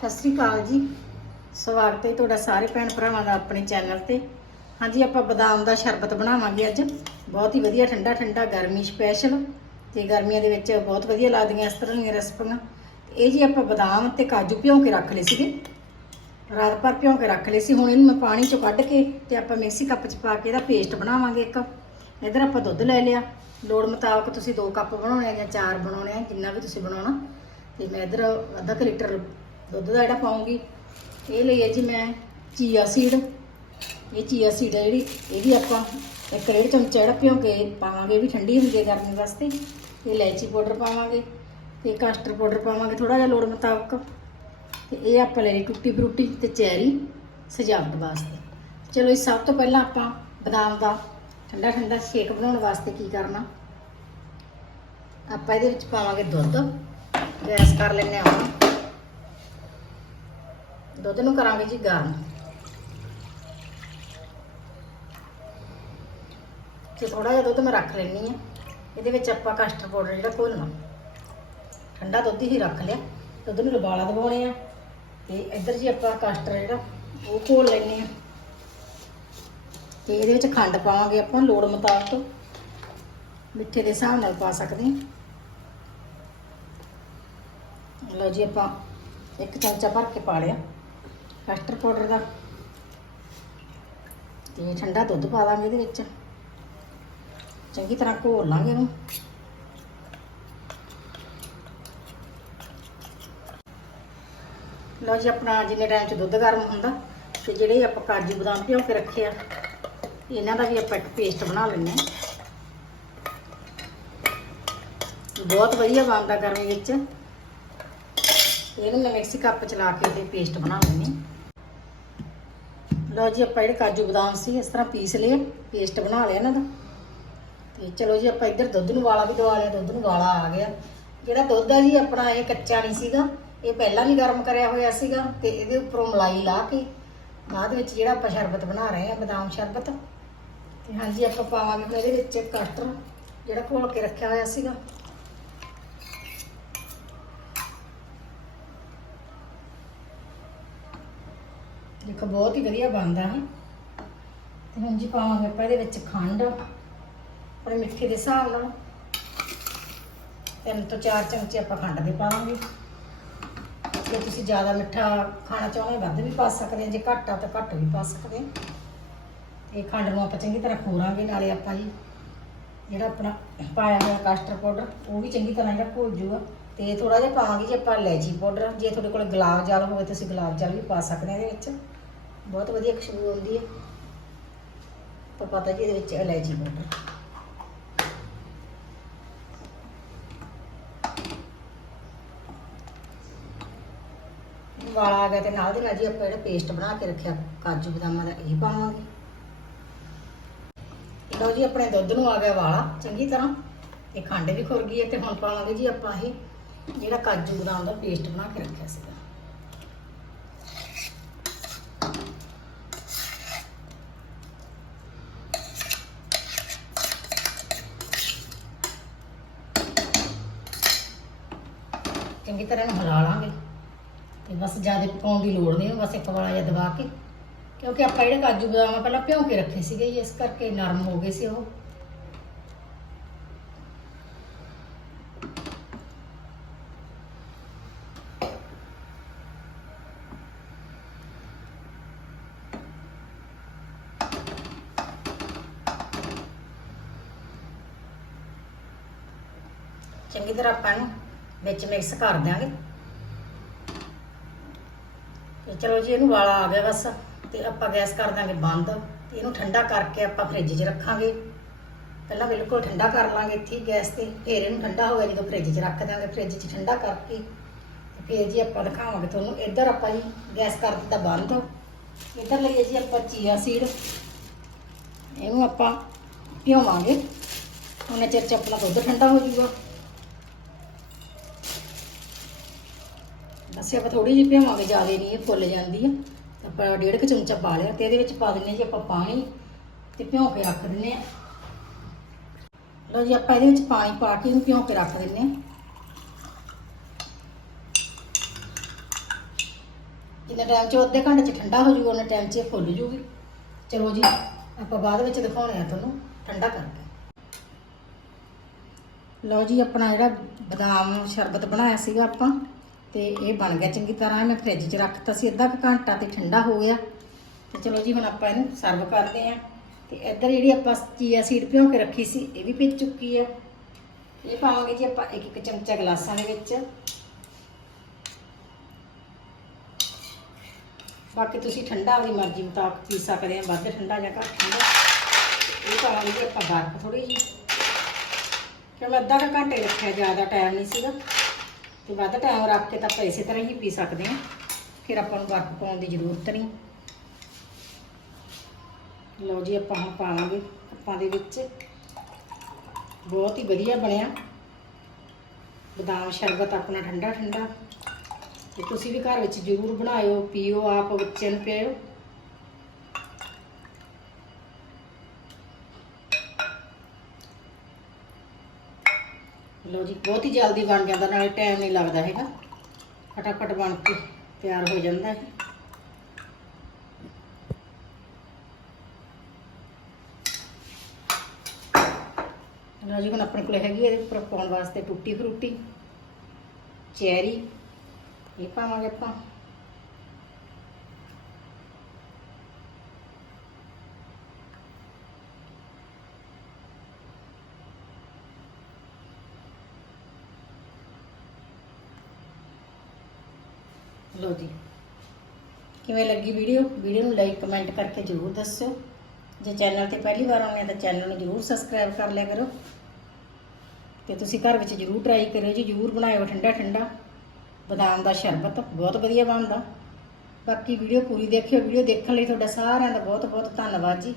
ਸਤਿ ਸ੍ਰੀ ਅਕਾਲ ਜੀ। ਸਵਾਗਤ ਹੈ ਤੁਹਾਡਾ ਸਾਰੇ ਭੈਣ ਭਰਾਵਾਂ ਦਾ ਆਪਣੇ ਚੈਨਲ ਤੇ। ਹਾਂਜੀ, ਆਪਾਂ ਬਦਾਮ ਦਾ ਸ਼ਰਬਤ ਬਣਾਵਾਂਗੇ ਅੱਜ। ਬਹੁਤ ਹੀ ਵਧੀਆ, ਠੰਡਾ ਠੰਡਾ, ਗਰਮੀ ਸਪੈਸ਼ਲ ਤੇ ਗਰਮੀਆਂ ਦੇ ਵਿੱਚ ਬਹੁਤ ਵਧੀਆ ਲੱਗਦੀਆਂ ਇਸ ਤਰ੍ਹਾਂ ਦੀਆਂ ਰੈਸਪੀਆਂ। ਇਹ ਜੀ ਆਪਾਂ ਬਦਾਮ ਤੇ ਕਾਜੂ ਭਿਉਂ ਕੇ ਰੱਖ ਲਏ ਸੀਗੇ। ਰਾਤ ਭਰ ਭਿਉਂ ਕੇ ਰੱਖ ਲਏ ਸੀ। ਹੁਣ ਇਹਨੂੰ ਮੈਂ ਪਾਣੀ ਚੋਂ ਕੱਢ ਕੇ ਤੇ ਆਪਾਂ ਮਿਕਸੀ ਕੱਪ 'ਚ ਪਾ ਕੇ ਇਹਦਾ ਪੇਸਟ ਬਣਾਵਾਂਗੇ ਇੱਕ। ਇਧਰ ਆਪਾਂ ਦੁੱਧ ਲੈ ਲਿਆ। ਲੋੜ ਮੁਤਾਬਕ ਤੁਸੀਂ 2 ਕੱਪ ਬਣਾਉਣੇ ਆ ਜਾਂ 4 ਬਣਾਉਣੇ ਆ, ਜਿੰਨਾ ਵੀ ਤੁਸੀਂ ਬਣਾਉਣਾ। ਤੇ ਮੈਂ ਇਧਰ ਅੱਧਾ ਕੁ ਲੀਟਰ ਦੁੱਧ ਦਾ ਜਿਹੜਾ ਪਾਉਂਗੀ, ਇਹ ਲਈ ਹੈ ਜੀ ਮੈਂ ਚੀਆ ਸੀਡ ਇਹ ਚੀਆ ਸੀਡ ਹੈ ਜਿਹੜੀ, ਇਹ ਵੀ ਆਪਾਂ ਇੱਕ ਡੇਢ ਚਮਚਾ ਜਿਹੜਾ ਭਿਉਂ ਕੇ ਪਾਵਾਂਗੇ, ਇਹ ਵੀ ਠੰਡੀ ਹੁੰਦੀ ਹੈ ਗਰਮੀ ਵਾਸਤੇ, ਤੇ ਇਲਾਇਚੀ ਪਾਊਡਰ ਪਾਵਾਂਗੇ, ਤੇ ਕਸਟਰਡ ਪਾਊਡਰ ਪਾਵਾਂਗੇ ਥੋੜਾ ਜਿਹਾ ਲੋੜ ਮੁਤਾਬਕ, ਤੇ ਇਹ ਆਪਾਂ ਲੈ ਲਈ ਟੁੱਟੀ ਫਰੂਟੀ ਤੇ ਚੈਰੀ ਸਜਾਵਟ ਵਾਸਤੇ। ਚਲੋ ਇਹ ਸਭ ਤੋਂ ਪਹਿਲਾਂ ਆਪਾਂ ਬਦਾਮ ਦਾ ਠੰਡਾ ਠੰਡਾ ਸ਼ੇਕ ਬਣਾਉਣ ਵਾਸਤੇ ਕੀ ਕਰਨਾ? ਆਪਾਂ ਇਹਦੇ ਵਿੱਚ ਪਾਵਾਂਗੇ ਦੁੱਧ, ਗੈਸ ਕਰ ਲੈਣੇ ਆ ਹੁਣ ਦੁੱਧ ਨੂੰ ਕਰਾਂਗੇ ਜੀ ਗਰਮ ਤੇ ਥੋੜਾ ਜਿਹਾ ਦੁੱਧ ਮੈਂ ਰੱਖ ਲੈਣੀ ਆ ਇਹਦੇ ਵਿੱਚ ਆਪਾਂ ਕਸਟਰਡ ਪਾਊਡਰ ਜਿਹੜਾ ਘੋਲਣਾ ਠੰਡਾ ਦੁੱਧ ਹੀ ਰੱਖ ਲਿਆ। ਦੁੱਧ ਨੂੰ ਉਬਾਲਾ ਦਵਾਉਣੇ ਆ। ਤੇ ਇੱਧਰ ਜੀ ਆਪਾਂ ਕਸਟਰਡ ਜਿਹੜਾ, ਉਹ ਘੋਲ ਲੈਣੇ ਆ ਤੇ ਇਹਦੇ ਵਿੱਚ ਖੰਡ ਪਾਵਾਂਗੇ ਆਪਾਂ ਲੋੜ ਮੁਤਾਬਕ। ਮਿੱਠੇ ਦੇ ਹਿਸਾਬ ਨਾਲ ਪਾ ਸਕਦੇ ਹਾਂ। ਲਓ ਜੀ ਆਪਾਂ ਇੱਕ ਚਮਚਾ ਭਰ ਕੇ ਪਾ ਲਿਆ। ਕਸਟਰ ਪਾਊਡਰ ਦਾ। ਤੇ ਠੰਡਾ ਦੁੱਧ ਪਾ ਦਾਂਗੇ ਇਹਦੇ ਵਿੱਚ। ਚੰਗੀ ਤਰ੍ਹਾਂ ਘੋਲ ਲਾਂਗੇ ਇਹਨੂੰ। ਲਓ ਜੀ, ਆਪਣਾ ਜਿੰਨੇ ਟਾਈਮ ਚ ਦੁੱਧ ਗਰਮ ਹੁੰਦਾ, ਤੇ ਜਿਹੜੇ ਆਪਾਂ ਕਾਜੂ ਬਦਾਮ ਭਿਓ ਕੇ ਰੱਖੇ ਆ, ਇਹਨਾਂ ਦਾ ਵੀ ਆਪਾਂ ਇੱਕ ਪੇਸਟ ਬਣਾ ਲੈਂਦੇ ਹਾਂ। ਬਹੁਤ ਵਧੀਆ ਬਣਦਾ ਗਰਮੀ ਵਿੱਚ। ਇਹਨੂੰ ਮੈਂ ਮਿਕਸੀ ਕੱਪ ਚ ਲਾ ਕੇ ਤੇ ਪੇਸਟ ਬਣਾ ਲੈਂਦੀ ਹਾਂ। ਲਓ ਜੀ, ਆਪਾਂ ਜਿਹੜੇ ਕਾਜੂ ਬਦਾਮ ਸੀ, ਇਸ ਤਰ੍ਹਾਂ ਪੀਸ ਲਏ ਪੇਸਟ ਬਣਾ ਲਿਆ ਇਹਨਾਂ ਦਾ। ਤੇ ਚਲੋ ਜੀ, ਆਪਾਂ ਇੱਧਰ ਦੁੱਧ ਨੂੰ ਵਾਲਾ ਵੀ ਦਵਾ ਲਿਆ, ਦੁੱਧ ਨੂੰ ਵਾਲਾ ਆ ਗਿਆ। ਜਿਹੜਾ ਦੁੱਧ ਆ ਜੀ, ਆਪਣਾ ਇਹ ਕੱਚਾ ਨਹੀਂ ਸੀਗਾ। ਇਹ ਪਹਿਲਾਂ ਵੀ ਗਰਮ ਕਰਿਆ ਹੋਇਆ ਸੀਗਾ ਤੇ ਇਹਦੇ ਉੱਪਰੋਂ ਮਲਾਈ ਲਾ ਕੇ, ਬਾਅਦ ਵਿੱਚ ਜਿਹੜਾ ਆਪਾਂ ਸ਼ਰਬਤ ਬਣਾ ਰਹੇ ਆ ਬਦਾਮ ਸ਼ਰਬਤ, ਤੇ ਹਾਂਜੀ, ਆਪਾਂ ਪਾਵਾਂਗੇ ਇਹਦੇ ਵਿੱਚ ਕਸਟਰ ਜਿਹੜਾ ਘੋਲ ਕੇ ਰੱਖਿਆ ਹੋਇਆ ਸੀਗਾ। ਦੇਖੋ, ਬਹੁਤ ਹੀ ਵਧੀਆ ਬਣਦਾ ਹੈ। ਤੇ ਹੁਣ ਜੀ ਪਾਵਾਂਗੇ ਆਪਾਂ ਇਹਦੇ ਵਿੱਚ ਖੰਡ। ਆਪਣੇ ਮਿੱਠੇ ਦੇ ਹਿਸਾਬ ਨਾਲ। ਤਿੰਨ ਤੋਂ ਚਾਰ ਚਮਚੇ ਆਪਾਂ ਖੰਡ ਦੇ ਪਾਵਾਂਗੇ। ਜੇ ਤੁਸੀਂ ਜ਼ਿਆਦਾ ਮਿੱਠਾ ਖਾਣਾ ਚਾਹੁੰਦੇ ਵੱਧ ਵੀ ਪਾ ਸਕਦੇ ਹੋ। ਜੇ ਘੱਟ ਆ ਤਾਂ ਘੱਟ ਵੀ ਪਾ ਸਕਦੇ ਹੋ। ਤੇ ਖੰਡ ਨੂੰ ਆਪਾਂ ਚੰਗੀ ਤਰ੍ਹਾਂ ਖੋਰਾਂਗੇ। ਨਾਲੇ ਆਪਾਂ ਜੀ ਜਿਹੜਾ ਆਪਣਾ ਪਾਇਆ ਹੋਇਆ ਕਾਸਟਰ ਪਾਊਡਰ ਉਹ ਵੀ ਚੰਗੀ ਤਰ੍ਹਾਂ ਜਿਹੜਾ ਘੁਲ ਜੂਗਾ। ਤੇ ਥੋੜਾ ਜਿਹਾ ਪਾਵਾਂਗੇ ਜੀ ਆਪਾਂ ਇਲਾਇਚੀ ਪਾਊਡਰ, ਜੇ ਤੁਹਾਡੇ ਕੋਲ ਗੁਲਾਬ ਜਲ ਹੋਵੇ, ਤੁਸੀਂ ਗੁਲਾਬ ਜਲ ਵੀ ਪਾ ਸਕਦੇ ਹੋ ਇਹਦੇ ਵਿੱਚ। ਬਹੁਤ ਵਧੀਆ ਖੁਸ਼ਬੂ ਆਉਂਦੀ ਹੈ। ਪਰ ਪਤਾ ਜੀ ਇਹਦੇ ਵਿੱਚ ਇਲਾਇਚੀ ਪਾਊਡਰ। ਵਾਲਾ ਆ ਗਿਆ ਤੇ ਨਾਲ ਦੇ ਨਾਲ ਜੀ ਆਪਾਂ ਜਿਹੜਾ ਪੇਸਟ ਬਣਾ ਕੇ ਰੱਖਿਆ, ਕਾਜੂ ਬਦਾਮਾਂ ਦਾ, ਇਹ ਪਾਵਾਂਗੇ। ਲਓ ਜੀ, ਆਪਣੇ ਦੁੱਧ ਨੂੰ ਆ ਗਿਆ ਵਾਲਾ, ਚੰਗੀ ਤਰ੍ਹਾਂ। ਤੇ ਖੰਡ ਵੀ ਖੁਰ ਗਈ ਹੈ ਤੇ ਹੁਣ ਪਾਵਾਂਗੇ ਜੀ ਆਪਾਂ ਇਹ। ਜਿਹੜਾ ਕਾਜੂ ਬਦਾਮ ਦਾ ਪੇਸਟ ਬਣਾ ਕੇ ਰੱਖਿਆ ਸੀਗਾ ਚੰਗੀ ਤਰ੍ਹਾਂ ਨੂੰ ਹਿਲਾ ਲਾਂਗੇ। ਤੇ ਬਸ ਜ਼ਿਆਦਾ ਪਕਾਉਣ ਦੀ ਲੋੜ ਨਹੀਂ, ਬਸ ਇੱਕ ਵਾਲਾ ਜਿਹਾ ਦਬਾ ਕੇ। ਕਿਉਂਕਿ ਆਪਾਂ ਜਿਹੜੇ ਕਾਜੂ ਬਦਾਮ ਆ, ਪਹਿਲਾਂ ਭਿਉਂ ਕੇ ਰੱਖੇ ਸੀਗੇ ਇਸ ਕਰਕੇ ਨਰਮ ਹੋ ਗਏ ਸੀ ਉਹ। ਚੰਗੀ ਤਰ੍ਹਾਂ ਆਪਾਂ ਇਹਨੂੰ ਵਿੱਚ ਮਿਕਸ ਕਰ ਦਿਆਂਗੇ। ਤੇ ਚਲੋ ਜੀ, ਇਹਨੂੰ ਵਾਲਾ ਆ ਗਿਆ ਬਸ, ਤੇ ਆਪਾਂ ਗੈਸ ਕਰ ਦਾਂਗੇ ਬੰਦ। ਤੇ ਇਹਨੂੰ ਠੰਡਾ ਕਰਕੇ ਆਪਾਂ ਫ੍ਰਿਜ 'ਚ ਰੱਖਾਂਗੇ। ਪਹਿਲਾਂ ਬਿਲਕੁਲ ਠੰਡਾ ਕਰ ਲਾਂਗੇ ਇੱਥੇ ਗੈਸ ਤੇ। ਫਿਰ ਇਹਨੂੰ ਠੰਡਾ ਹੋ ਗਿਆ, ਜਦੋਂ ਫ੍ਰਿਜ 'ਚ ਰੱਖ ਦਾਂਗੇ ਫ੍ਰਿਜ 'ਚ ਠੰਡਾ ਕਰਕੇ। ਤੇ ਫਿਰ ਜੀ ਆਪਾਂ ਦਿਖਾਵਾਂਗੇ ਤੁਹਾਨੂੰ, ਇੱਧਰ ਆਪਾਂ ਜੀ ਗੈਸ ਕਰ ਦਿੱਤਾ ਬੰਦ। ਇੱਧਰ ਲਈਏ ਜੀ ਆਪਾਂ ਚੀਆ ਸੀਡ। ਇਹਨੂੰ ਆਪਾਂ ਭਿਓਵਾਂਗੇ ਉਹਨਾਂ ਚਿਰ 'ਚ ਆਪਣਾ ਦੁੱਧ ਠੰਡਾ ਹੋ ਜਾਊਗਾ ਅਸੀਂ ਆਪਾਂ ਥੋੜੀ ਜਿਹੀ ਭਿਆਵਾਂਗੇ ਜ਼ਿਆਦਾ ਨਹੀਂ, ਇਹ ਫੁੱਲ ਜਾਂਦੀ ਆ। ਆਪਾਂ ਡੇਢ ਕੁ ਚਮਚਾ ਪਾ ਲਿਆ ਤੇ ਇਹਦੇ ਵਿੱਚ ਪਾ ਦਿੰਨੇ ਜੀ ਆਪਾਂ ਪਾਣੀ ਤੇ ਭਿਉਂ ਕੇ ਰੱਖ ਦਿੰਨੇ ਆ ਲਓ ਜੀ, ਆਪਾਂ ਇਹਦੇ ਵਿੱਚ ਪਾਣੀ ਪਾ ਕੇ ਇਹਨੂੰ ਭਿਉਂ ਕੇ ਰੱਖ ਦਿੰਨੇ ਆ ਜਿੰਨਾ ਟਾਈਮ 'ਚ ਅੱਧੇ ਘੰਟੇ 'ਚ ਠੰਡਾ ਹੋ ਜਾਊਗਾ ਉਹਨਾਂ ਟਾਈਮ 'ਚ ਫੁੱਲ ਜੂਗੀ ਚਲੋ ਜੀ, ਆਪਾਂ ਬਾਅਦ ਵਿੱਚ ਦਿਖਾਉਣੇ ਆ ਤੁਹਾਨੂੰ, ਠੰਡਾ ਕਰਕੇ। ਲਓ ਜੀ, ਆਪਣਾ ਜਿਹੜਾ ਬਦਾਮ ਸ਼ਰਬਤ ਬਣਾਇਆ ਸੀਗਾ ਆਪਾਂ। ਤੇ ਇਹ ਬਣ ਗਿਆ ਚੰਗੀ ਤਰ੍ਹਾਂ ਮੈਂ ਫ੍ਰਿਜ 'ਚ ਰੱਖਤਾ ਸੀ, ਅੱਧਾ ਕੁ ਘੰਟਾ ਤੇ ਠੰਡਾ ਹੋ ਗਿਆ। ਤੇ ਚਲੋ ਜੀ, ਹੁਣ ਆਪਾਂ ਇਹਨੂੰ ਸਰਵ ਕਰਦੇ ਆਂ ਤੇ ਇੱਧਰ ਜਿਹੜੀ ਆਪਾਂ ਚੀਆ ਸੀਡ ਭਿਓ ਕੇ ਰੱਖੀ ਸੀ, ਇਹ ਵੀ ਭਿੱਜ ਚੁੱਕੀ ਆ। ਇਹ ਪਾਵਾਂਗੇ ਜੀ ਆਪਾਂ ਇੱਕ ਇੱਕ ਚਮਚਾ ਗਲਾਸਾਂ ਦੇ ਵਿੱਚ। ਬਾਕੀ ਤੁਸੀਂ ਠੰਡਾ ਆਪਣੀ ਮਰਜ਼ੀ ਮੁਤਾਬਕ ਪੀ ਸਕਦੇ ਆ, ਵੱਧ ਠੰਡਾ ਜਾਂ ਘੱਟ ਠੰਡਾ। ਇਹ ਪਾਵਾਂਗੇ ਜੀ ਆਪਾਂ ਬਰਫ਼ ਥੋੜੀ ਜੀ ਕਿ ਮੈਂ ਅੱਧਾ ਕੁ ਘੰਟੇ ਰੱਖਿਆ, ਜ਼ਿਆਦਾ ਟਾਈਮ ਨਹੀਂ ਸੀਗਾ। ਤੇ ਵੱਧ ਟਾਈਮ ਰੱਖ ਕੇ ਤਾਂ ਆਪਾਂ ਇਸੇ ਤਰ੍ਹਾਂ ਹੀ ਪੀ ਸਕਦੇ ਹਾਂ। ਫਿਰ ਆਪਾਂ ਨੂੰ ਬਰਫ਼ ਪਾਉਣ ਦੀ ਜ਼ਰੂਰਤ ਨਹੀਂ। ਲਓ ਜੀ, ਆਪਾਂ ਹੁਣ ਪਾਵਾਂਗੇ ਆਪਾਂ ਦੇ ਵਿੱਚ। ਬਹੁਤ ਹੀ ਵਧੀਆ ਬਣਿਆ। ਬਦਾਮ ਸ਼ਰਬਤ ਆਪਣਾ ਠੰਡਾ ਠੰਡਾ ਤੇ ਤੁਸੀਂ ਵੀ ਘਰ ਵਿੱਚ ਜ਼ਰੂਰ ਬਣਾਇਓ, ਪੀਓ, ਆਪ ਬੱਚਿਆਂ ਨੂੰ ਪਿਆਓ ਲੋ ਜੀ, ਬਹੁਤ ਹੀ ਜਲਦੀ ਬਣ ਜਾਂਦਾ, ਨਾਲੇ ਟਾਈਮ ਨਹੀਂ ਲੱਗਦਾ ਹੈਗਾ। ਫਟਾਫਟ ਬਣ ਕੇ ਤਿਆਰ ਹੋ ਜਾਂਦਾ ਹੈ ਲਓ ਜੀ, ਹੁਣ ਆਪਣੇ ਕੋਲ ਹੈਗੀ ਇਹਦੇ ਉੱਪਰ ਪਾਉਣ ਵਾਸਤੇ ਟੁੱਟੀ ਫਰੂਟੀ, ਚੈਰੀ, ਇਹ ਪਾਵਾਂਗੇ ਆਪਾਂ। ਲਓ ਜੀ। ਕਿਵੇਂ ਲੱਗੀ ਵੀਡੀਓ? ਵੀਡੀਓ ਨੂੰ ਲਾਈਕ ਕਮੈਂਟ ਕਰਕੇ ਜਰੂਰ ਦੱਸਿਓ। ਜੇ ਚੈਨਲ ਤੇ ਪਹਿਲੀ ਵਾਰ ਆਉਂਦੇ ਆ ਤਾਂ ਚੈਨਲ ਨੂੰ ਜਰੂਰ ਸਬਸਕ੍ਰਾਈਬ ਕਰ ਲਿਆ ਕਰੋ। ਤੇ ਤੁਸੀਂ ਘਰ ਵਿੱਚ ਜਰੂਰ ਟਰਾਈ ਕਰਿਓ ਜੀ। ਜਰੂਰ ਬਣਾਇਓ ਠੰਡਾ ਠੰਡਾ। ਬਦਾਮ ਦਾ ਸ਼ਰਬਤ ਬਹੁਤ ਵਧੀਆ ਬਣਦਾ। ਬਾਕੀ ਵੀਡੀਓ ਪੂਰੀ ਦੇਖਿਓ। ਵੀਡੀਓ ਦੇਖਣ ਲਈ ਤੁਹਾਡਾ ਸਾਰਿਆਂ ਦਾ ਬਹੁਤ ਬਹੁਤ ਧੰਨਵਾਦ ਜੀ।